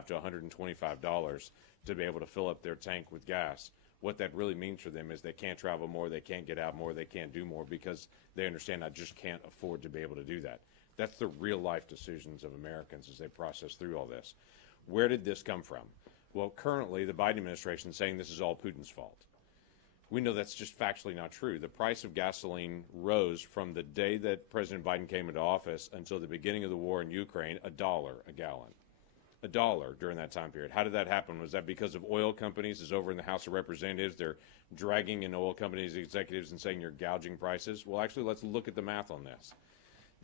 $95 to $125 to be able to fill up their tank with gas. What that really means for them is they can't travel more, they can't get out more, they can't do more because they understand I just can't afford to be able to do that. That's the real life decisions of Americans as they process through all this. Where did this come from? Well, currently the Biden administration is saying this is all Putin's fault. We know that's just factually not true. The price of gasoline rose from the day that President Biden came into office until the beginning of the war in Ukraine, $1 a gallon. $1 during that time period. How did that happen? Was that because of oil companies? Is over in the House of Representatives, they're dragging in oil companies' executives and saying you're gouging prices? Well, actually, let's look at the math on this.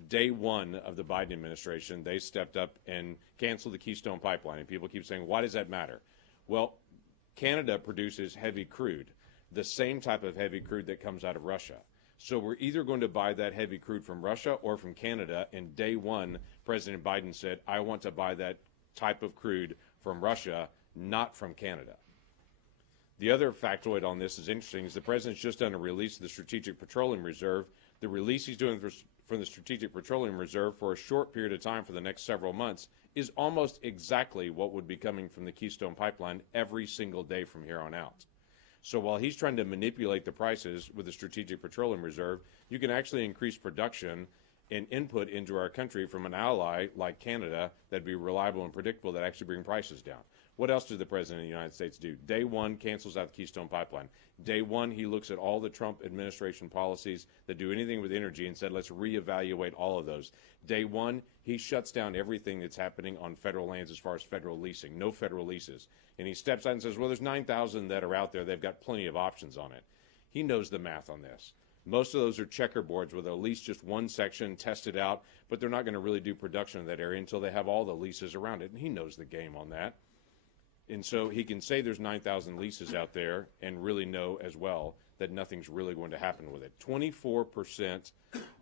Day one of the Biden administration, they stepped up and canceled the Keystone Pipeline. And people keep saying, why does that matter? Well, Canada produces heavy crude, the same type of heavy crude that comes out of Russia. So we're either going to buy that heavy crude from Russia or from Canada. And day one, President Biden said, I want to buy that type of crude from Russia, not from Canada. The other factoid on this is interesting is the president's just done a release of the Strategic Petroleum Reserve. The release he's doing from the Strategic Petroleum Reserve for a short period of time for the next several months is almost exactly what would be coming from the Keystone Pipeline every single day from here on out. So while he's trying to manipulate the prices with the Strategic Petroleum Reserve, you can actually increase production and input into our country from an ally like Canada that'd be reliable and predictable that actually bring prices down. What else did the President of the United States do? Day one, cancels out the Keystone Pipeline. Day one, he looks at all the Trump administration policies that do anything with energy and said, let's reevaluate all of those. Day one, he shuts down everything that's happening on federal lands as far as federal leasing, no federal leases. And he steps out and says, well, there's 9,000 that are out there. They've got plenty of options on it. He knows the math on this. Most of those are checkerboards with at least just one section tested out, but they're not going to really do production in that area until they have all the leases around it. And he knows the game on that. And so he can say there's 9,000 leases out there and really know as well that nothing's really going to happen with it. 24%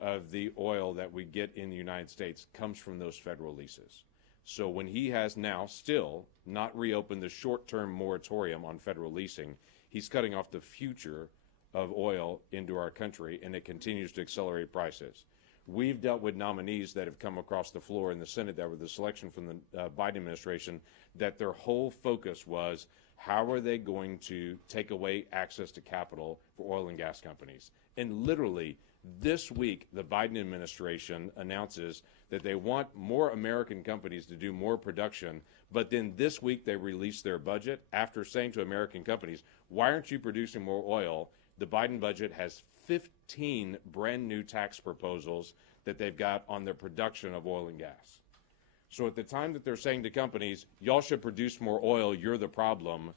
of the oil that we get in the United States comes from those federal leases. So when he has now still not reopened the short-term moratorium on federal leasing, he's cutting off the future of oil into our country, and it continues to accelerate prices. We've dealt with nominees that have come across the floor in the Senate that were the selection from the Biden administration, that their whole focus was how are they going to take away access to capital for oil and gas companies. And literally this week, the Biden administration announces that they want more American companies to do more production, but then this week they release their budget after saying to American companies, why aren't you producing more oil? The Biden budget has 15 brand new tax proposals that they've got on their production of oil and gas. So at the time that they're saying to companies, y'all should produce more oil, you're the problem,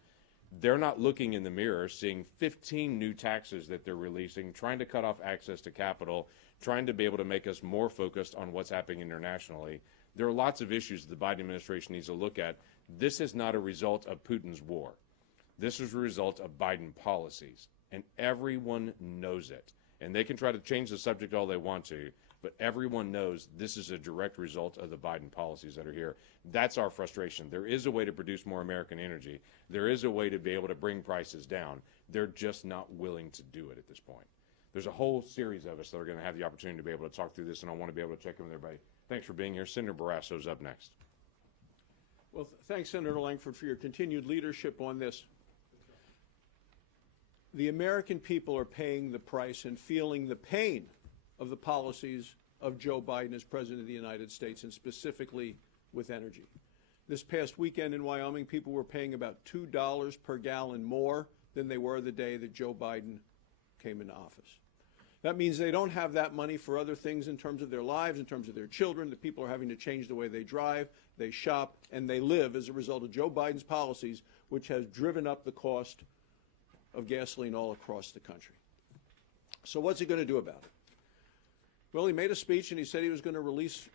they're not looking in the mirror, seeing 15 new taxes that they're releasing, trying to cut off access to capital, trying to be able to make us more focused on what's happening internationally. There are lots of issues the Biden administration needs to look at. This is not a result of Putin's war. This is a result of Biden policies. And everyone knows it. And they can try to change the subject all they want to, but everyone knows this is a direct result of the Biden policies that are here. That's our frustration. There is a way to produce more American energy. There is a way to be able to bring prices down. They're just not willing to do it at this point. There's a whole series of us that are going to have the opportunity to be able to talk through this, and I want to be able to check in with everybody. Thanks for being here. Senator Barrasso's up next. Well, thanks, Senator Langford, for your continued leadership on this. The American people are paying the price and feeling the pain of the policies of Joe Biden as President of the United States, and specifically with energy. This past weekend in Wyoming, people were paying about $2 per gallon more than they were the day that Joe Biden came into office. That means they don't have that money for other things in terms of their lives, in terms of their children. The people are having to change the way they drive, they shop, and they live as a result of Joe Biden's policies, which has driven up the cost of gasoline all across the country. So what's he going to do about it? Well, he made a speech and he said he was going to release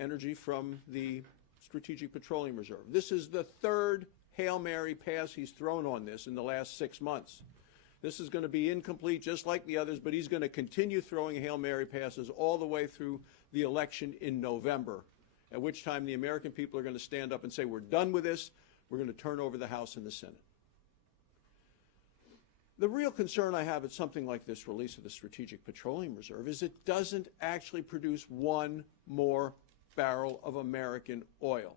energy from the Strategic Petroleum Reserve. This is the third Hail Mary pass he's thrown on this in the last 6 months. This is going to be incomplete just like the others, but he's going to continue throwing Hail Mary passes all the way through the election in November, at which time the American people are going to stand up and say, we're done with this, we're going to turn over the House and the Senate. The real concern I have at something like this release of the Strategic Petroleum Reserve is it doesn't actually produce one more barrel of American oil.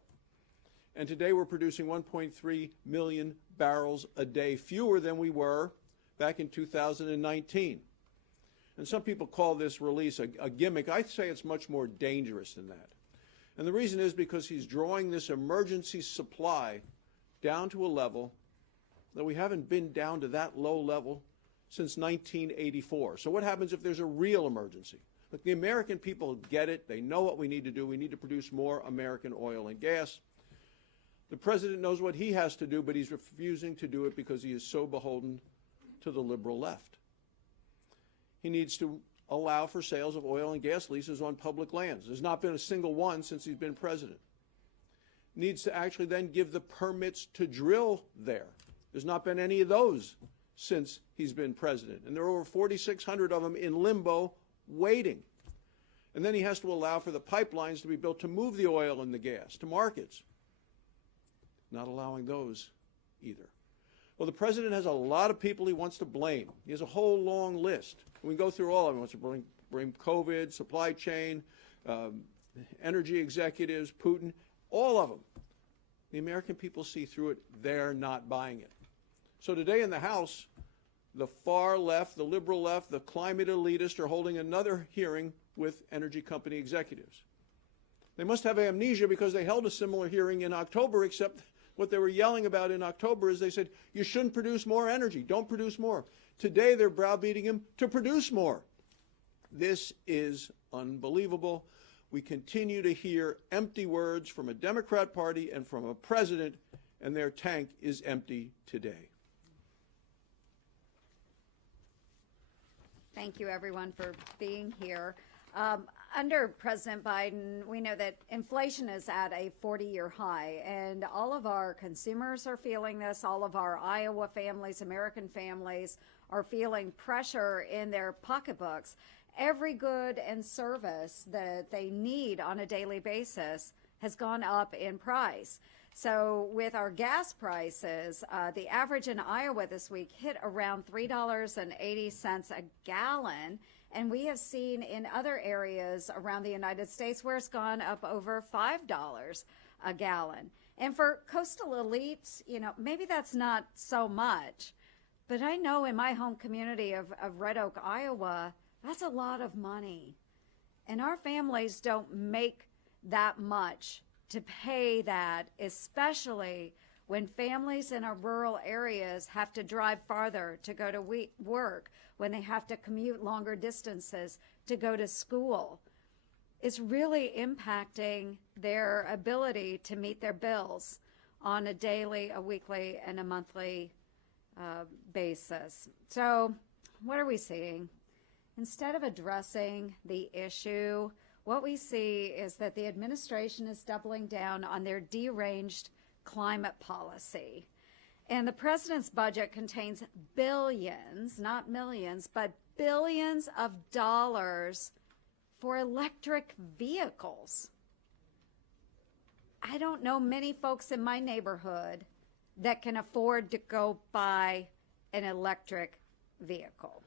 And today we're producing 1.3 million barrels a day, fewer than we were back in 2019. And some people call this release a gimmick. I say it's much more dangerous than that. And the reason is because he's drawing this emergency supply down to a level that we haven't been down to that low level since 1984. So what happens if there's a real emergency? Look, the American people get it. They know what we need to do. We need to produce more American oil and gas. The president knows what he has to do, but he's refusing to do it because he is so beholden to the liberal left. He needs to allow for sales of oil and gas leases on public lands. There's not been a single one since he's been president. Needs to actually then give the permits to drill there. There's not been any of those since he's been president. And there are over 4,600 of them in limbo waiting. And then he has to allow for the pipelines to be built to move the oil and the gas to markets. Not allowing those either. Well, the president has a lot of people he wants to blame. He has a whole long list. We can go through all of them. He wants to blame COVID, supply chain, energy executives, Putin, all of them. The American people see through it. They're not buying it. So today in the House, the far left, the liberal left, the climate elitists are holding another hearing with energy company executives. They must have amnesia because they held a similar hearing in October, except what they were yelling about in October is they said, you shouldn't produce more energy. Don't produce more. Today, they're browbeating him to produce more. This is unbelievable. We continue to hear empty words from a Democrat Party and from a president, and their tank is empty today. Thank you, everyone, for being here. Under President Biden, we know that inflation is at a 40-year high, and all of our consumers are feeling this. All of our Iowa families, American families, are feeling pressure in their pocketbooks. Every good and service that they need on a daily basis has gone up in price. So with our gas prices, the average in Iowa this week hit around $3.80 a gallon. And we have seen in other areas around the United States where it's gone up over $5 a gallon. And for coastal elites, you know, maybe that's not so much. But I know in my home community of Red Oak, Iowa, that's a lot of money. And our families don't make that much to pay that, especially when families in our rural areas have to drive farther to go to work, when they have to commute longer distances to go to school. It's really impacting their ability to meet their bills on a daily, a weekly, and a monthly basis. So what are we seeing? Instead of addressing the issue, what we see is that the administration is doubling down on their deranged climate policy. And the president's budget contains billions, not millions, but billions of dollars for electric vehicles. I don't know many folks in my neighborhood that can afford to go buy an electric vehicle.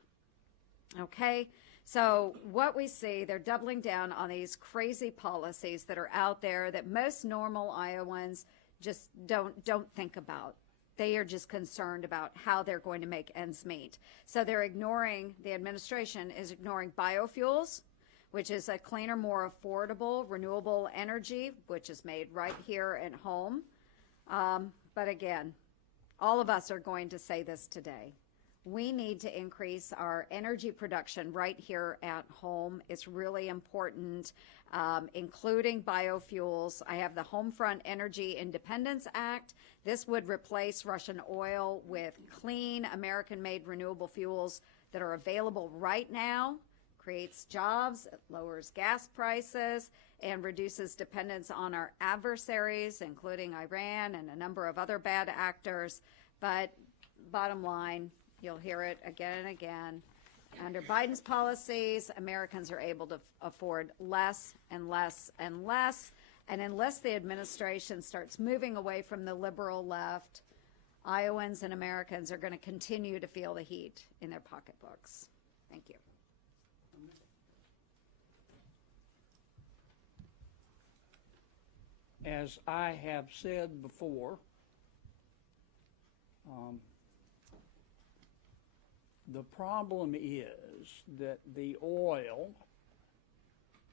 Okay? So what we see, they're doubling down on these crazy policies that are out there that most normal Iowans just don't think about. They are just concerned about how they're going to make ends meet. So they're ignoring, the administration is ignoring biofuels, which is a cleaner, more affordable, renewable energy, which is made right here at home. But again, all of us are going to say this today. We need to increase our energy production right here at home. It's really important, including biofuels. I have the Homefront Energy Independence Act. This would replace Russian oil with clean American-made renewable fuels that are available right now, creates jobs, it lowers gas prices, and reduces dependence on our adversaries, including Iran and a number of other bad actors. But bottom line, you'll hear it again and again. Under Biden's policies, Americans are able to afford less and less and less. And unless the administration starts moving away from the liberal left, Iowans and Americans are going to continue to feel the heat in their pocketbooks. Thank you. as I have said before, the problem is that the oil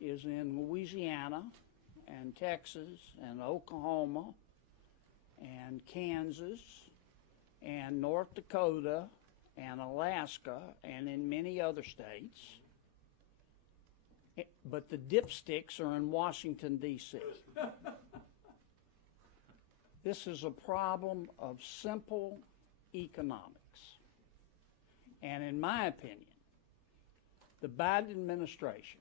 is in Louisiana and Texas and Oklahoma and Kansas and North Dakota and Alaska and in many other states. But the dipsticks are in Washington, D.C. This is a problem of simple economics. And in my opinion, the Biden administration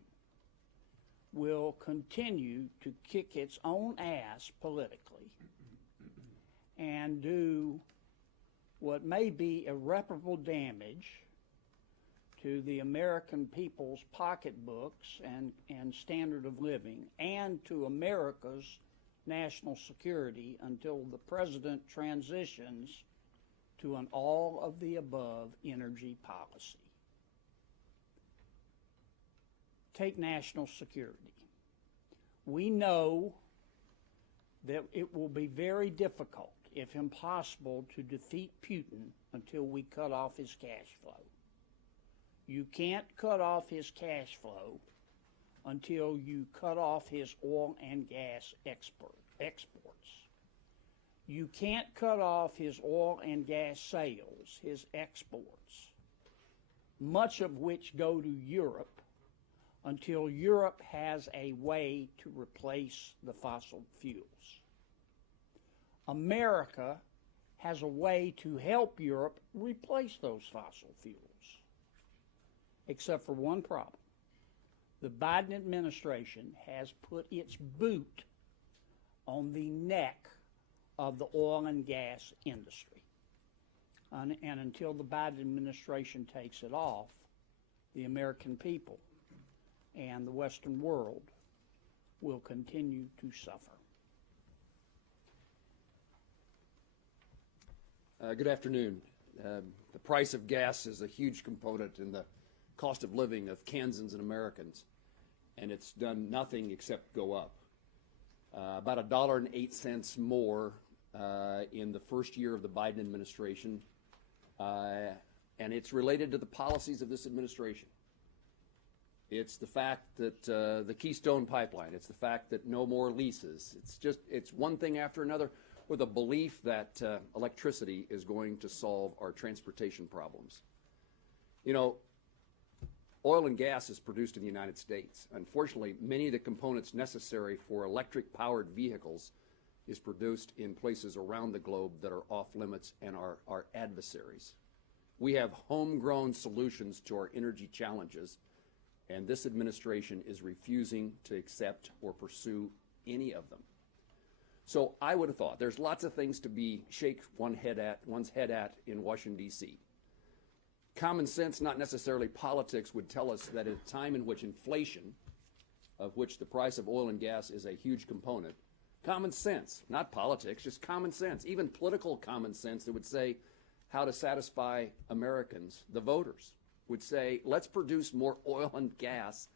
will continue to kick its own ass politically and do what may be irreparable damage to the American people's pocketbooks and standard of living and to America's national security until the president transitions to an all-of-the-above energy policy. Take national security. We know that it will be very difficult, if impossible, to defeat Putin until we cut off his cash flow. You can't cut off his cash flow until you cut off his oil and gas exports. You can't cut off his oil and gas sales, his exports, much of which go to Europe, until Europe has a way to replace the fossil fuels. America has a way to help Europe replace those fossil fuels, except for one problem. The Biden administration has put its boot on the neck of the oil and gas industry. And until the Biden administration takes it off, the American people and the Western world will continue to suffer. Good afternoon. The price of gas is a huge component in the cost of living of Kansans and Americans, and it's done nothing except go up. About $1.08 more in the first year of the Biden administration, and it's related to the policies of this administration. It's the fact that the Keystone Pipeline, it's the fact that no more leases. It's one thing after another, with a belief that electricity is going to solve our transportation problems. You know, oil and gas is produced in the United States. Unfortunately, many of the components necessary for electric-powered vehicles is produced in places around the globe that are off limits and are our adversaries. We have homegrown solutions to our energy challenges, and this administration is refusing to accept or pursue any of them. So I would have thought there's lots of things to be shake one's head at in Washington, D.C. Common sense, not necessarily politics, would tell us that at a time in which inflation, of which the price of oil and gas is a huge component, common sense, not politics, just common sense, even political common sense that would say how to satisfy Americans, the voters, would say, let's produce more oil and gas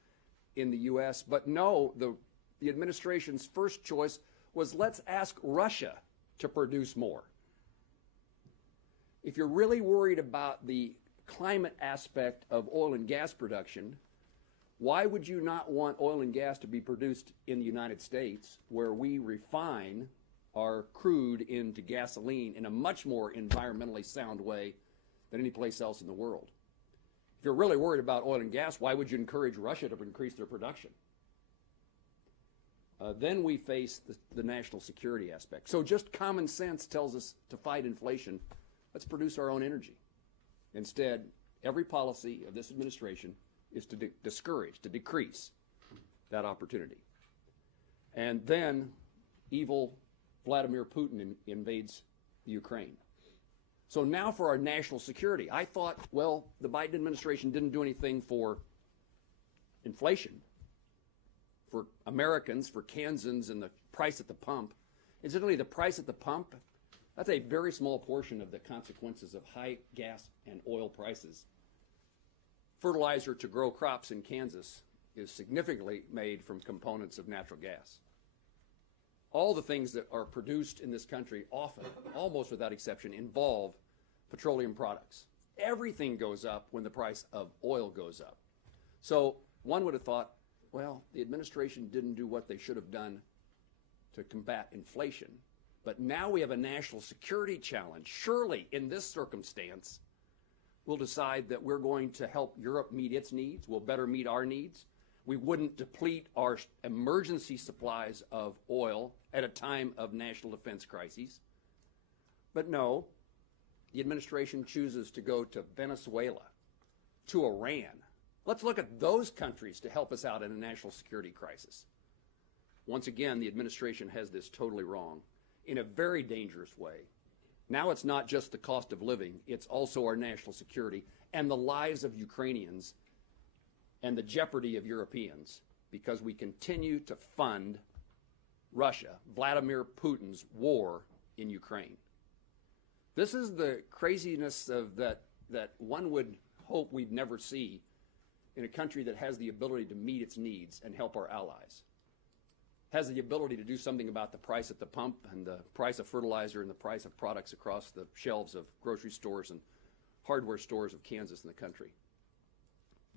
in the U.S. But no, the administration's first choice was let's ask Russia to produce more. If you're really worried about the climate aspect of oil and gas production, why would you not want oil and gas to be produced in the United States, where we refine our crude into gasoline in a much more environmentally sound way than any place else in the world? If you're really worried about oil and gas, why would you encourage Russia to increase their production? Then we face the national security aspect. So just common sense tells us to fight inflation, let's produce our own energy. Instead, every policy of this administration is to discourage, to decrease that opportunity. And then evil Vladimir Putin invades Ukraine. So now for our national security. I thought, well, the Biden administration didn't do anything for inflation, for Americans, for Kansans, and the price at the pump. Incidentally, the price at the pump, that's a very small portion of the consequences of high gas and oil prices. Fertilizer to grow crops in Kansas is significantly made from components of natural gas. All the things that are produced in this country often, almost without exception, involve petroleum products. Everything goes up when the price of oil goes up. So one would have thought, well, the administration didn't do what they should have done to combat inflation. But now we have a national security challenge. Surely, in this circumstance, we'll decide that we're going to help Europe meet its needs. We'll better meet our needs. We wouldn't deplete our emergency supplies of oil at a time of national defense crises. But no, the administration chooses to go to Venezuela, to Iran. Let's look at those countries to help us out in a national security crisis. Once again, the administration has this totally wrong in a very dangerous way. Now it's not just the cost of living, it's also our national security and the lives of Ukrainians and the jeopardy of Europeans, because we continue to fund Russia, Vladimir Putin's war in Ukraine. This is the craziness of that one would hope we'd never see in a country that has the ability to meet its needs and help our allies, has the ability to do something about the price at the pump and the price of fertilizer and the price of products across the shelves of grocery stores and hardware stores of Kansas and the country.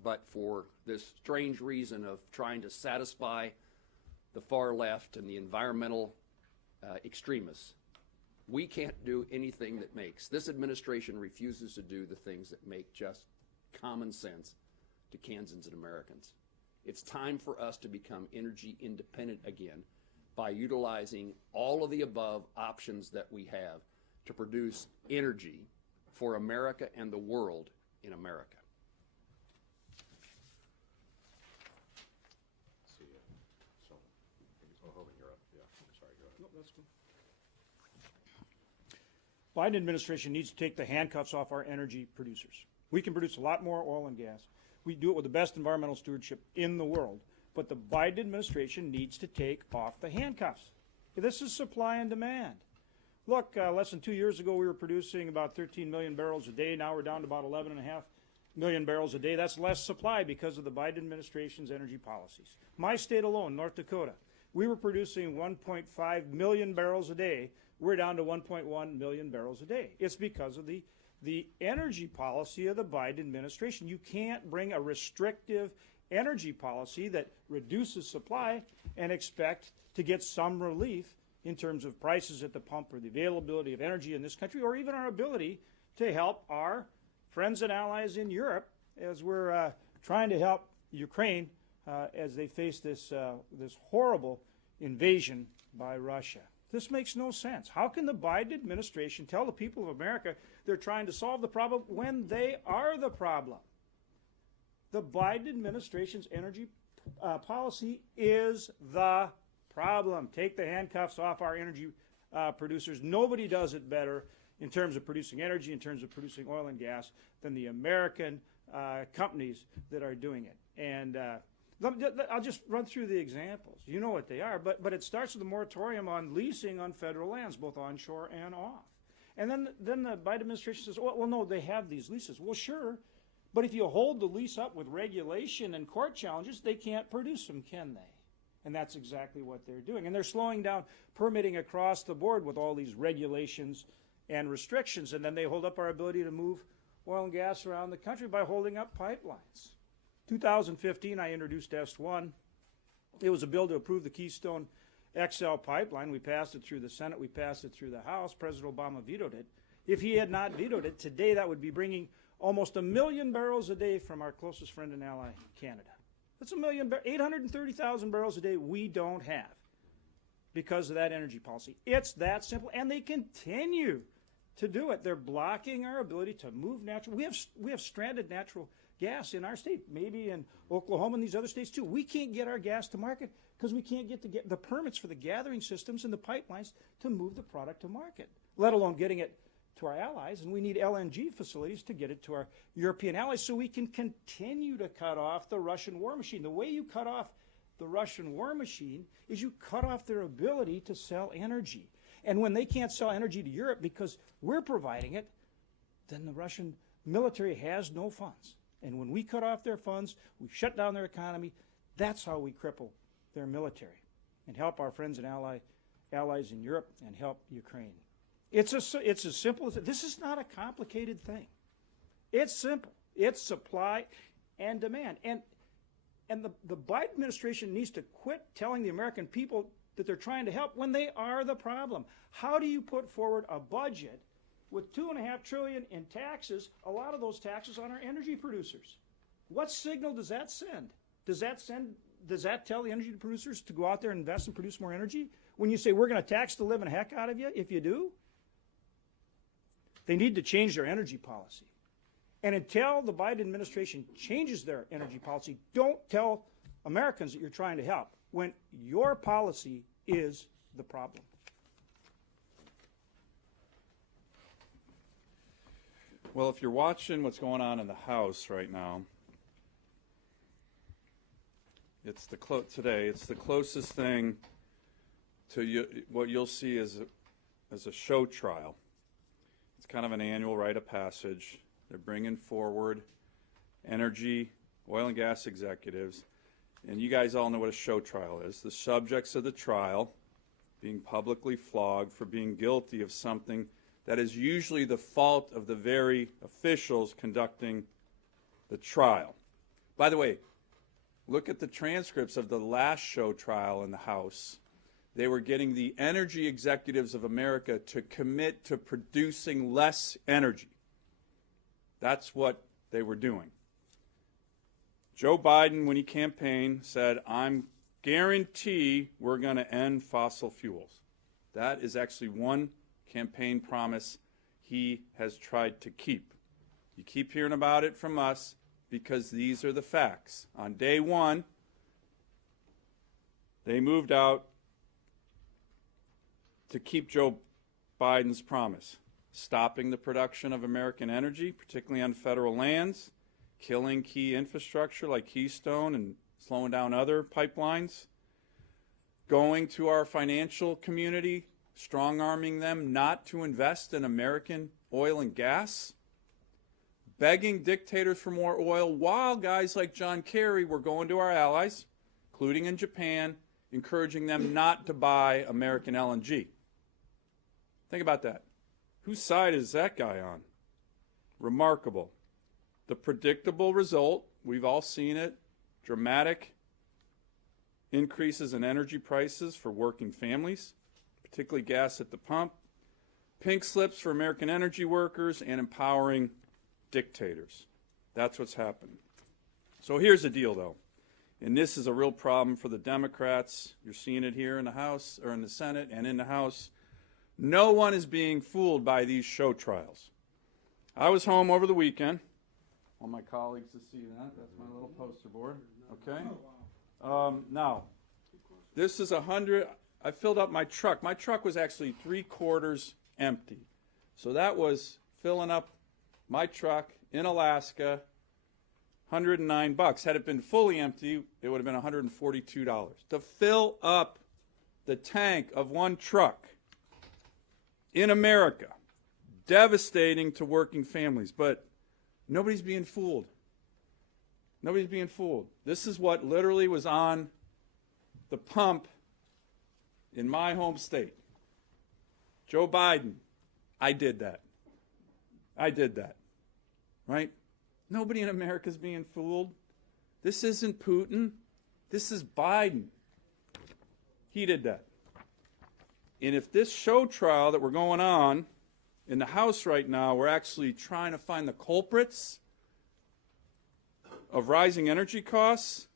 But for this strange reason of trying to satisfy the far left and the environmental extremists, we can't do anything that makes. This administration refuses to do the things that make just common sense to Kansans and Americans. It's time for us to become energy independent again by utilizing all of the above options that we have to produce energy for America and the world in America. See, so, Hogan, you're up. Yeah, I'm sorry, go ahead. No, that's cool. Biden administration needs to take the handcuffs off our energy producers. We can produce a lot more oil and gas. We do it with the best environmental stewardship in the world. But the Biden administration needs to take off the handcuffs. This is supply and demand. Look, less than 2 years ago, we were producing about 13 million barrels a day. Now we're down to about 11.5 million barrels a day. That's less supply because of the Biden administration's energy policies. My state alone, North Dakota, we were producing 1.5 million barrels a day. We're down to 1.1 million barrels a day. It's because of the energy policy of the Biden administration. You can't bring a restrictive energy policy that reduces supply and expect to get some relief in terms of prices at the pump or the availability of energy in this country, or even our ability to help our friends and allies in Europe as we're trying to help Ukraine as they face this horrible invasion by Russia. This makes no sense. How can the Biden administration tell the people of America they're trying to solve the problem when they are the problem? The Biden administration's energy policy is the problem. Take the handcuffs off our energy producers. Nobody does it better in terms of producing energy, in terms of producing oil and gas, than the American companies that are doing it. And I'll just run through the examples. You know what they are, but it starts with a moratorium on leasing on federal lands, both onshore and off. And then the Biden administration says, well, no, they have these leases. Well, sure, but if you hold the lease up with regulation and court challenges, they can't produce them, can they? And that's exactly what they're doing. And they're slowing down permitting across the board with all these regulations and restrictions. And then they hold up our ability to move oil and gas around the country by holding up pipelines. 2015, I introduced S1. It was a bill to approve the Keystone XL pipeline. We passed it through the Senate. We passed it through the House. President Obama vetoed it. If he had not vetoed it, today that would be bringing almost 1 million barrels a day from our closest friend and ally, Canada. That's 830,000 barrels a day we don't have because of that energy policy. It's that simple, and they continue to do it. They're blocking our ability to move natural. We have stranded natural gas in our state, maybe in Oklahoma and these other states too. We can't get our gas to market because we can't get the permits for the gathering systems and the pipelines to move the product to market, let alone getting it to our allies. And we need LNG facilities to get it to our European allies so we can continue to cut off the Russian war machine. The way you cut off the Russian war machine is you cut off their ability to sell energy. And when they can't sell energy to Europe because we're providing it, then the Russian military has no funds. And when we cut off their funds, we shut down their economy. That's how we cripple their military and help our friends and allies in Europe and help Ukraine. It's as simple as this is not a complicated thing. It's simple. It's supply and demand. And the Biden administration needs to quit telling the American people that they're trying to help when they are the problem. How do you put forward a budget with $2.5 trillion in taxes, a lot of those taxes on our energy producers? What signal does that send? Does that tell the energy producers to go out there and invest and produce more energy? When you say we're going to tax the living heck out of you if you do? They need to change their energy policy. And until the Biden administration changes their energy policy, don't tell Americans that you're trying to help when your policy is the problem. Well, if you're watching what's going on in the House right now, it's the closest thing to what you'll see as a show trial. It's kind of an annual rite of passage. They're bringing forward energy, oil and gas executives, and you guys all know what a show trial is. The subjects of the trial being publicly flogged for being guilty of something that is usually the fault of the very officials conducting the trial. By the way, look at the transcripts of the last show trial in the House. They were getting the energy executives of America to commit to producing less energy. That's what they were doing. Joe Biden, when he campaigned, said, "I'm guarantee we're going to end fossil fuels." That is actually one campaign promise he has tried to keep. You keep hearing about it from us because these are the facts. On day one, they moved out to keep Joe Biden's promise, stopping the production of American energy, particularly on federal lands, killing key infrastructure like Keystone and slowing down other pipelines, going to our financial community, strong-arming them not to invest in American oil and gas, begging dictators for more oil while guys like John Kerry were going to our allies, including in Japan, encouraging them not to buy American LNG. Think about that. Whose side is that guy on? Remarkable. The predictable result, we've all seen it, dramatic increases in energy prices for working families, particularly gas at the pump, pink slips for American energy workers, and empowering dictators. That's what's happened. So here's the deal, though, and this is a real problem for the Democrats. You're seeing it here in the House, or in the Senate, and in the House. No one is being fooled by these show trials. I was home over the weekend. Want my colleagues to see that. That's my little poster board. Okay? Now, this is 100. I filled up my truck. My truck was actually 3/4 empty. So that was filling up my truck in Alaska, $109. Had it been fully empty, it would have been $142. To fill up the tank of one truck in America, devastating to working families. But nobody's being fooled. Nobody's being fooled. This is what literally was on the pump in my home state. Joe Biden, I did that. I did that. Right? Nobody in America is being fooled. This isn't Putin. This is Biden. He did that. And if this show trial that we're going on in the House right now, we're actually trying to find the culprits of rising energy costs,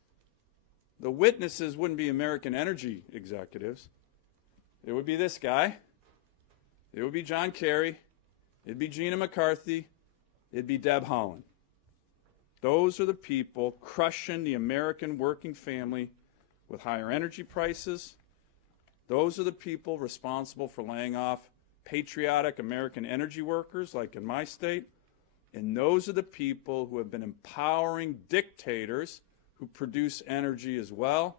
the witnesses wouldn't be American energy executives. It would be this guy. It would be John Kerry. It'd be Gina McCarthy. It'd be Deb Haaland. Those are the people crushing the American working family with higher energy prices. Those are the people responsible for laying off patriotic American energy workers, like in my state. And those are the people who have been empowering dictators who produce energy as well.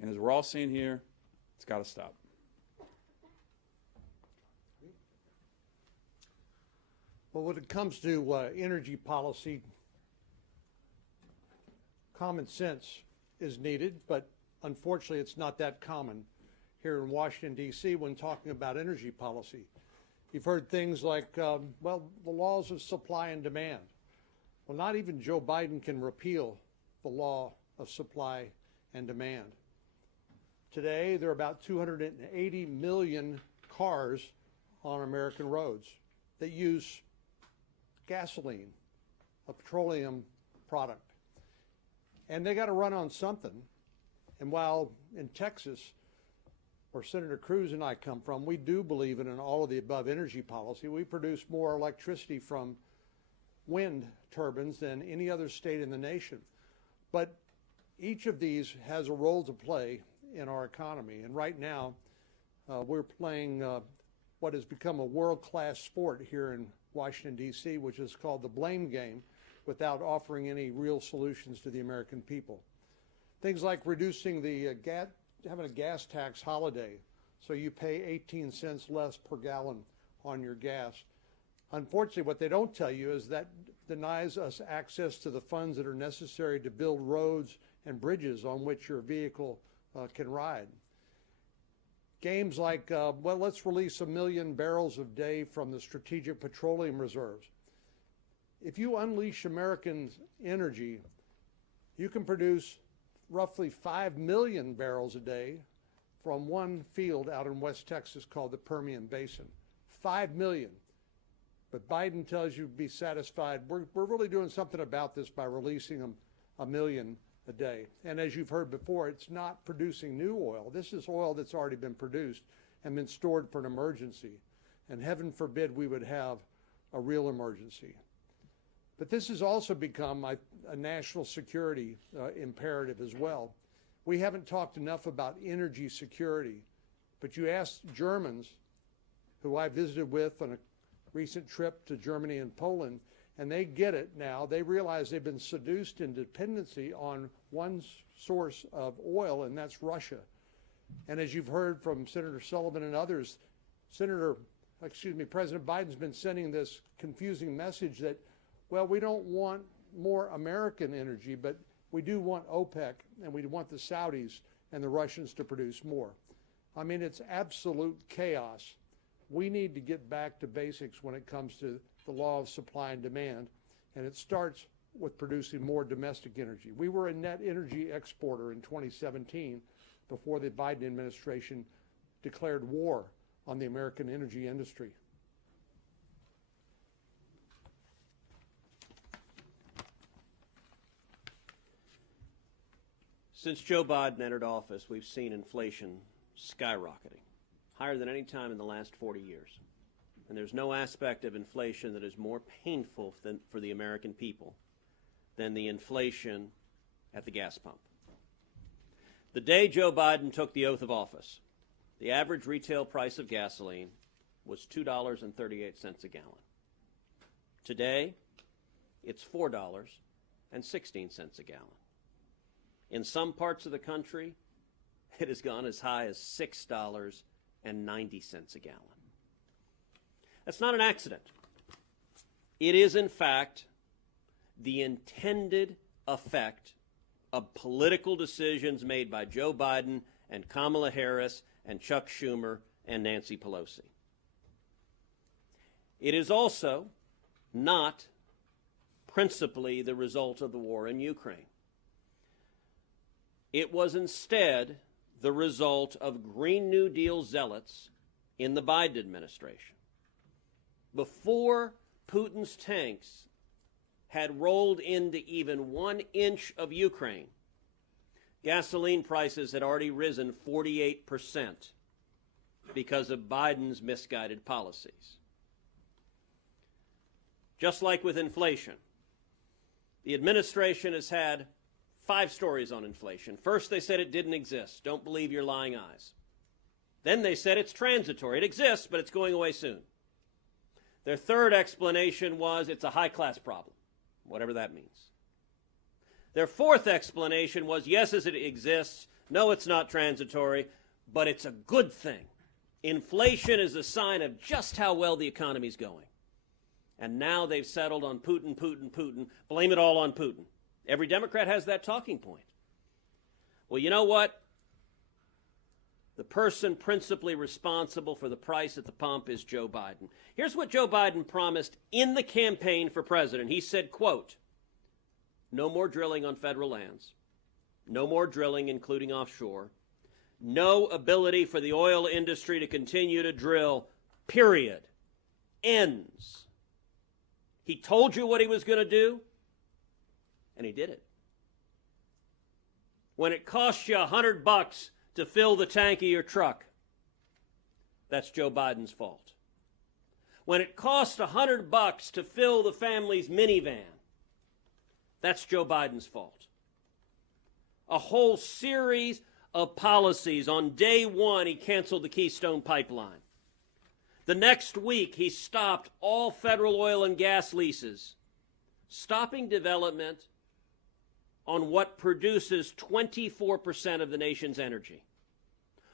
And as we're all seeing here, it's got to stop. Well, when it comes to energy policy, common sense is needed, but unfortunately it's not that common here in Washington, D.C. when talking about energy policy. You've heard things like, well, the laws of supply and demand. Well, not even Joe Biden can repeal the law of supply and demand. Today, there are about 280 million cars on American roads that use gasoline, a petroleum product. And they got to run on something. And while in Texas, where Senator Cruz and I come from, we do believe in an all-of-the-above energy policy. We produce more electricity from wind turbines than any other state in the nation. But each of these has a role to play in our economy. And right now, we're playing what has become a world-class sport here in Washington, D.C., which is called the blame game, without offering any real solutions to the American people. Things like reducing the having a gas tax holiday, so you pay 18 cents less per gallon on your gas. Unfortunately, what they don't tell you is that denies us access to the funds that are necessary to build roads and bridges on which your vehicle can ride. Games like, well, let's release 1 million barrels a day from the strategic petroleum reserves. If you unleash American energy, you can produce roughly 5 million barrels a day from one field out in West Texas called the Permian Basin. 5 million. But Biden tells you be satisfied. We're really doing something about this by releasing them 1 million a day. And as you've heard before, it's not producing new oil. This is oil that's already been produced and been stored for an emergency. And heaven forbid we would have a real emergency. But this has also become a national security imperative as well. We haven't talked enough about energy security, but you ask Germans, who I visited with on a recent trip to Germany and Poland, and they get it now. They realize they've been seduced into dependency on one source of oil, and that's Russia. And as you've heard from Senator Sullivan and others, President Biden's been sending this confusing message that, well, we don't want more American energy, but we do want OPEC, and we want the Saudis and the Russians to produce more. I mean, it's absolute chaos. We need to get back to basics when it comes to the law of supply and demand, and it starts with producing more domestic energy. We were a net energy exporter in 2017 before the Biden administration declared war on the American energy industry. Since Joe Biden entered office, we've seen inflation skyrocketing, higher than any time in the last 40 years. And there's no aspect of inflation that is more painful for the American people than the inflation at the gas pump. The day Joe Biden took the oath of office, the average retail price of gasoline was $2.38 a gallon. Today, it's $4.16 a gallon. In some parts of the country, it has gone as high as $6.90 a gallon. That's not an accident. It is, in fact, the intended effect of political decisions made by Joe Biden and Kamala Harris and Chuck Schumer and Nancy Pelosi. It is also not principally the result of the war in Ukraine. It was instead the result of Green New Deal zealots in the Biden administration. Before Putin's tanks had rolled into even 1 inch of Ukraine, gasoline prices had already risen 48% because of Biden's misguided policies. Just like with inflation, the administration has had 5 stories on inflation. First, they said it didn't exist. Don't believe your lying eyes. Then they said it's transitory. It exists, but it's going away soon. Their third explanation was it's a high-class problem, whatever that means. Their fourth explanation was, yes, it exists. No, it's not transitory, but it's a good thing. Inflation is a sign of just how well the economy's going. And now they've settled on Putin, Putin, Putin. Blame it all on Putin. Every Democrat has that talking point. Well, you know what? The person principally responsible for the price at the pump is Joe Biden. Here's what Joe Biden promised in the campaign for president. He said, quote, no more drilling on federal lands, no more drilling, including offshore, no ability for the oil industry to continue to drill, period. Ends. He told you what he was going to do, and he did it. When it costs you $100 to fill the tank of your truck, that's Joe Biden's fault. When it costs $100 to fill the family's minivan, that's Joe Biden's fault. A whole series of policies. On day one, he canceled the Keystone Pipeline. The next week, he stopped all federal oil and gas leases, stopping development on what produces 24% of the nation's energy.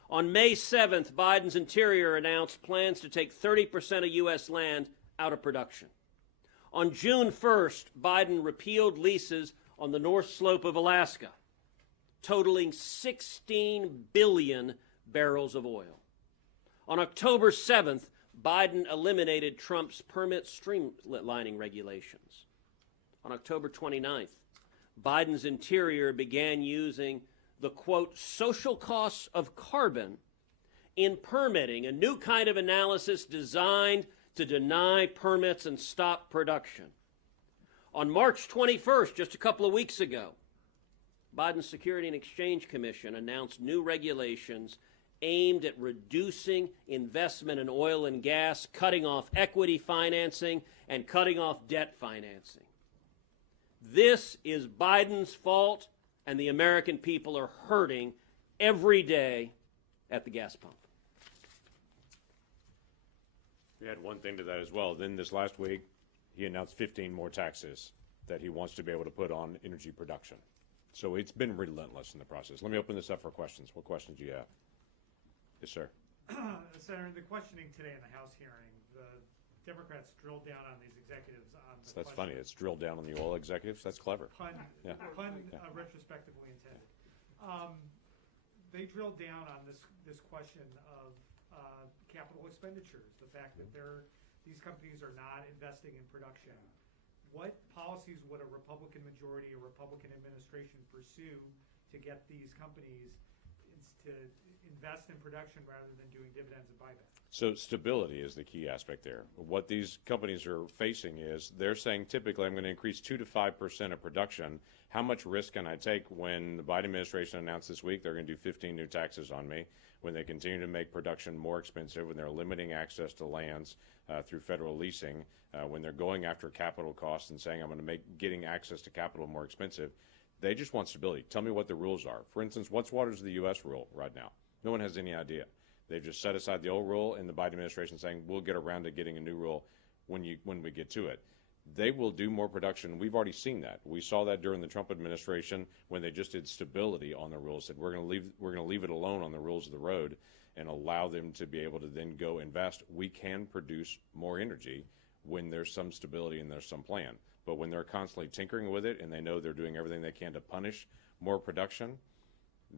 On May 7th, Biden's Interior announced plans to take 30% of U.S. land out of production. On June 1st, Biden repealed leases on the North Slope of Alaska, totaling 16 billion barrels of oil. On October 7th, Biden eliminated Trump's permit streamlining regulations. On October 29th, Biden's Interior began using the, quote, social costs of carbon in permitting, a new kind of analysis designed to deny permits and stop production. On March 21st, just a couple of weeks ago, Biden's Security and Exchange Commission announced new regulations aimed at reducing investment in oil and gas, cutting off equity financing, and cutting off debt financing. This is Biden's fault, and the American people are hurting every day at the gas pump. We had one thing to that as well. Then this last week, he announced 15 more taxes that he wants to be able to put on energy production. So it's been relentless in the process. Let me open this up for questions. What questions do you have? Yes, sir. Senator, in the questioning today in the House hearing, the Democrats drilled down on these executives on the That's funny. It's drilled down on the oil executives. That's clever. Pun, yeah. Retrospectively intended. They drilled down on this question of capital expenditures, the fact that these companies are not investing in production. What policies would a Republican majority or Republican administration pursue to get these companies to invest in production rather than doing dividends and buybacks? So stability is the key aspect there. What these companies are facing is they're saying typically I'm going to increase 2 to 5% of production. How much risk can I take when the Biden administration announced this week they're going to do 15 new taxes on me, when they continue to make production more expensive, when they're limiting access to lands through federal leasing, when they're going after capital costs and saying I'm going to make getting access to capital more expensive. They just want stability. Tell me what the rules are. For instance, what's the U.S. rule right now? No one has any idea. They've just set aside the old rule, and the Biden administration saying we'll get around to getting a new rule when we get to it. They will do more production. We've already seen that. We saw that during the Trump administration when they just did stability on the rules. Said we're going to leave it alone on the rules of the road and allow them to be able to then go invest. We can produce more energy when there's some stability and there's some plan. But when they're constantly tinkering with it and they know they're doing everything they can to punish more production,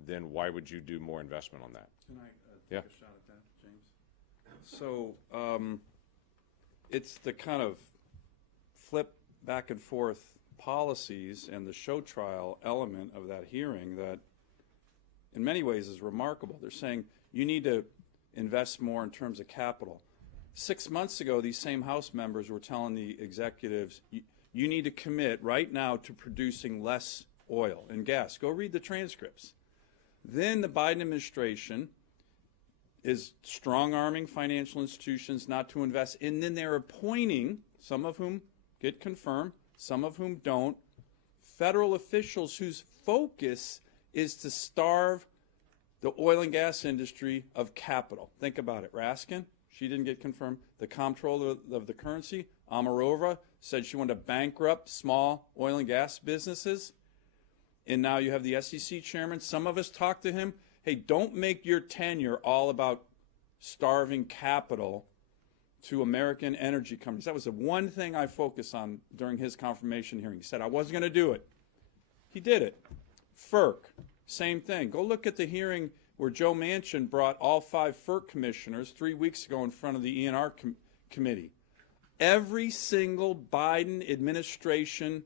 then why would you do more investment on that? Can I take a shot at that, James? So it's the kind of flip back and forth policies and the show trial element of that hearing that in many ways is remarkable. They're saying you need to invest more in terms of capital. 6 months ago, these same House members were telling the executives, you need to commit right now to producing less oil and gas. Go read the transcripts. Then the Biden administration is strong-arming financial institutions not to invest, and then they're appointing, some of whom get confirmed, some of whom don't, federal officials whose focus is to starve the oil and gas industry of capital. Think about it. Raskin, she didn't get confirmed. The comptroller of the currency, Amarova, said she wanted to bankrupt small oil and gas businesses. And now you have the SEC chairman. Some of us talked to him. Hey, don't make your tenure all about starving capital to American energy companies. That was the one thing I focused on during his confirmation hearing. He said I wasn't going to do it. He did it. FERC, same thing. Go look at the hearing where Joe Manchin brought all 5 FERC commissioners 3 weeks ago in front of the ENR committee. Every single Biden administration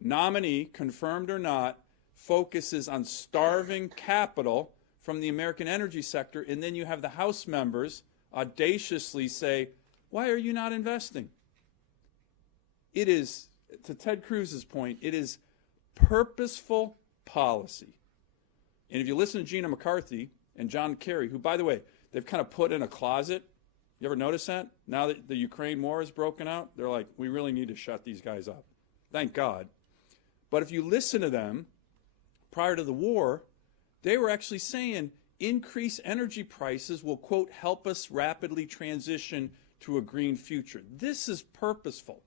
nominee, confirmed or not, focuses on starving capital from the American energy sector, and then you have the House members audaciously say, why are you not investing? It is, to Ted Cruz's point, it is purposeful policy. And if you listen to Gina McCarthy and John Kerry, who, by the way, they've kind of put in a closet. You ever notice that? Now that the Ukraine war has broken out, they're like, we really need to shut these guys up. Thank God. But if you listen to them, prior to the war, they were actually saying increased energy prices will, quote, help us rapidly transition to a green future. This is purposeful.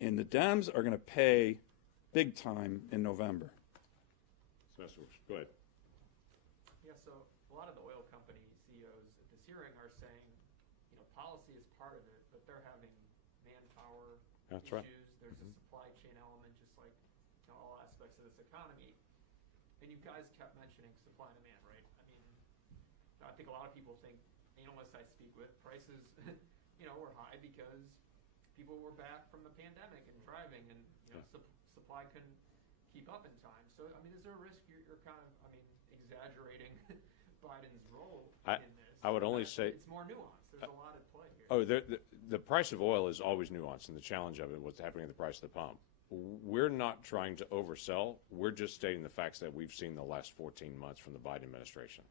And the Dems are going to pay big time in November. Go ahead. Yeah, so a lot of the oil company CEOs at this hearing are saying, you know, policy is part of it, but they're having manpower That's issues. right. There's a supply chain element, just like, you know, all aspects of this economy. And you guys kept mentioning supply and demand, right? I mean, I think a lot of people think, analysts I speak with, prices, you know, were high because people were back from the pandemic and driving, and you know, supply couldn't keep up in time. So, I mean, is there a risk you're kind of, I mean, exaggerating Biden's role in this? I would only say it's more nuanced. There's a lot at play here. Oh, the price of oil is always nuanced, and the challenge of it, what's happening at the price of the pump. We're not trying to oversell. We're just stating the facts that we've seen the last 14 months from the Biden administration.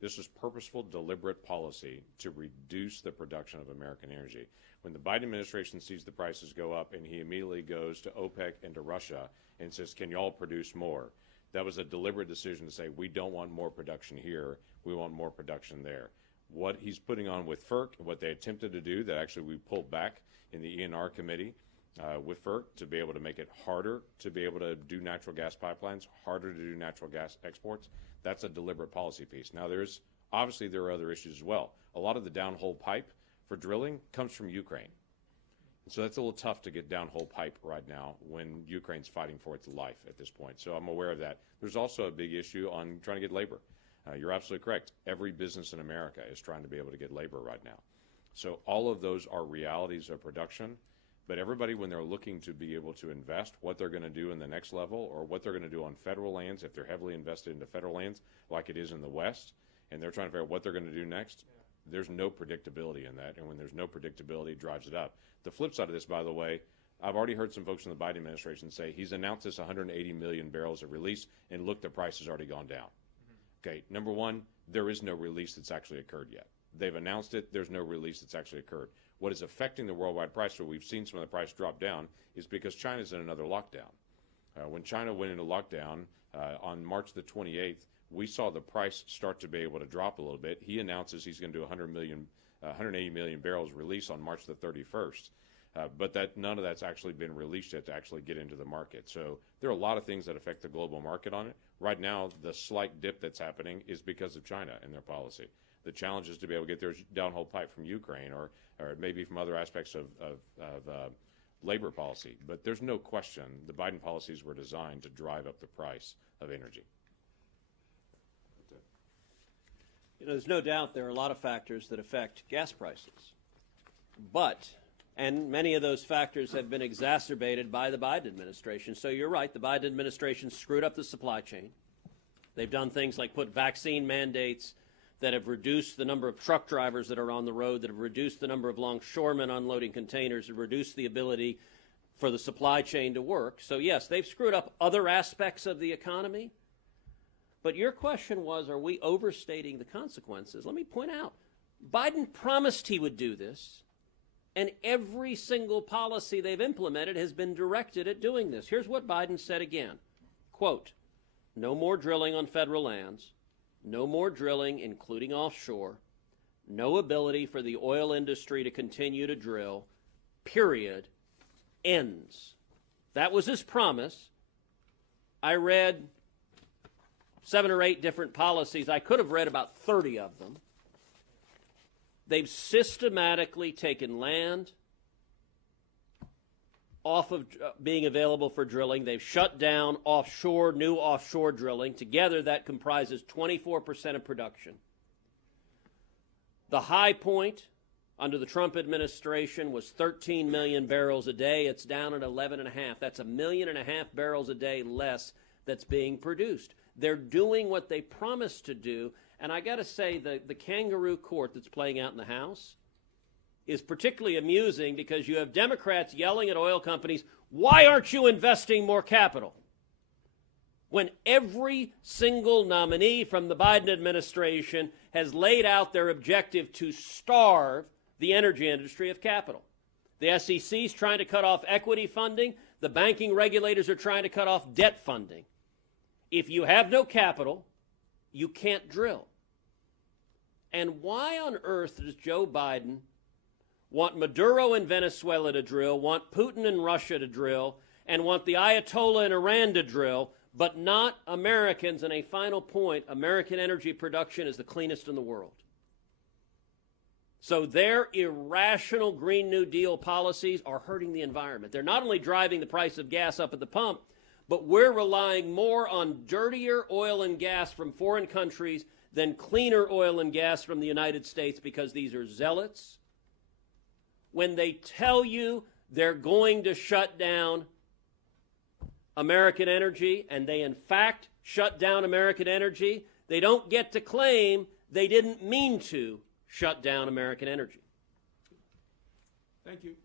This is purposeful, deliberate policy to reduce the production of American energy. When the Biden administration sees the prices go up and he immediately goes to OPEC and to Russia and says, can you all produce more? That was a deliberate decision to say, we don't want more production here, we want more production there. What he's putting on with FERC, what they attempted to do, that actually we pulled back in the ENR committee with FERC to be able to make it harder to be able to do natural gas pipelines, harder to do natural gas exports. That's a deliberate policy piece. Now, obviously there are other issues as well. A lot of the downhole pipe for drilling comes from Ukraine. And so that's a little tough to get downhole pipe right now when Ukraine's fighting for its life at this point. So I'm aware of that. There's also a big issue on trying to get labor. You're absolutely correct. Every business in America is trying to be able to get labor right now. So all of those are realities of production. But everybody, when they're looking to be able to invest, what they're going to do in the next level or what they're going to do on federal lands, if they're heavily invested into federal lands like it is in the West, and they're trying to figure out what they're going to do next, there's no predictability in that. And when there's no predictability, it drives it up. The flip side of this, by the way, I've already heard some folks in the Biden administration say he's announced this 180 million barrels of release, and look, the price has already gone down. Okay, number one, there is no release that's actually occurred yet. They've announced it. There's no release that's actually occurred. What is affecting the worldwide price, where we've seen some of the price drop down, is because China's in another lockdown. When China went into lockdown on March the 28th, we saw the price start to be able to drop a little bit. He announces he's going to do 180 million barrels release on March the 31st. But none of that's actually been released yet to actually get into the market. So there are a lot of things that affect the global market on it. Right now, the slight dip that's happening is because of China and their policy. The challenge is to be able to get their downhole pipe from Ukraine or maybe from other aspects of labor policy. But there's no question the Biden policies were designed to drive up the price of energy. You know, there's no doubt there are a lot of factors that affect gas prices. And many of those factors have been exacerbated by the Biden administration. So you're right, the Biden administration screwed up the supply chain. They've done things like put vaccine mandates that have reduced the number of truck drivers that are on the road, that have reduced the number of longshoremen unloading containers, and reduced the ability for the supply chain to work. So yes, they've screwed up other aspects of the economy. But your question was, are we overstating the consequences? Let me point out, Biden promised he would do this, and every single policy they've implemented has been directed at doing this. Here's what Biden said again, quote, no more drilling on federal lands, no more drilling, including offshore, no ability for the oil industry to continue to drill, period, ends. That was his promise. I read 7 or 8 different policies. I could have read about 30 of them. They've systematically taken land off of being available for drilling. They've shut down offshore, new offshore drilling. Together, that comprises 24% of production. The high point under the Trump administration was 13 million barrels a day. It's down at 11.5. That's 1.5 million barrels a day less that's being produced. They're doing what they promised to do. And I got to say, the kangaroo court that's playing out in the House is particularly amusing because you have Democrats yelling at oil companies, why aren't you investing more capital? When every single nominee from the Biden administration has laid out their objective to starve the energy industry of capital. The SEC is trying to cut off equity funding. The banking regulators are trying to cut off debt funding. If you have no capital, you can't drill. And why on earth does Joe Biden want Maduro in Venezuela to drill, want Putin in Russia to drill, and want the Ayatollah in Iran to drill, but not Americans? And a final point, American energy production is the cleanest in the world. So their irrational Green New Deal policies are hurting the environment. They're not only driving the price of gas up at the pump, but we're relying more on dirtier oil and gas from foreign countries than cleaner oil and gas from the United States because these are zealots. When they tell you they're going to shut down American energy, and they in fact shut down American energy, they don't get to claim they didn't mean to shut down American energy. Thank you.